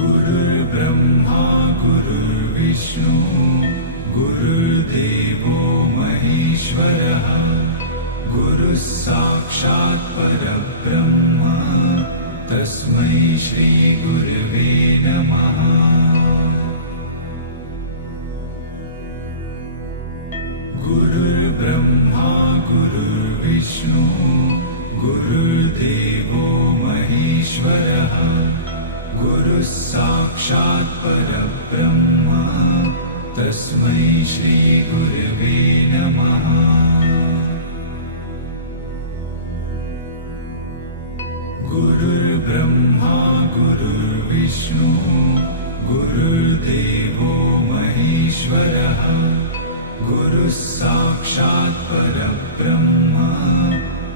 गुरुर्ब्रह्मा गुरुर्विष्णु गुरुर्देवो महेश्वरः गुरुः साक्षात् परब्रह्म तस्मै श्री गुरवे नमः। गुरुर्ब्रह्मा गुरुर्विष्णु गुरुर्देवो महेश्वरः गुरुः साक्षात् परब्रह्म तस्मै श्री गुरवे नमः। गुरुर्ब्रह्मा गुरुर्विष्णु गुरुर्देवो महेश्वरः गुरुः साक्षात् परब्रह्म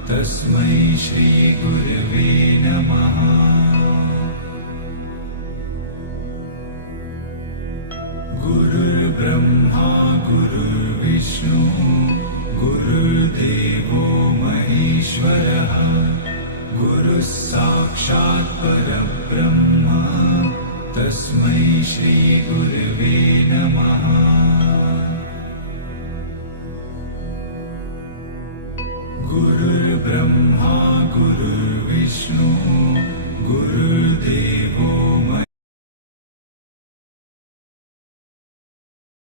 तस्मै श्री गुरवे नमः। गुरुर्ब्रह्मा गुरुर्विष्णु गुरुर्देवो महेश्वरः गुरुः साक्षात् परब्रह्म तस्मै श्री गुरवे नमः।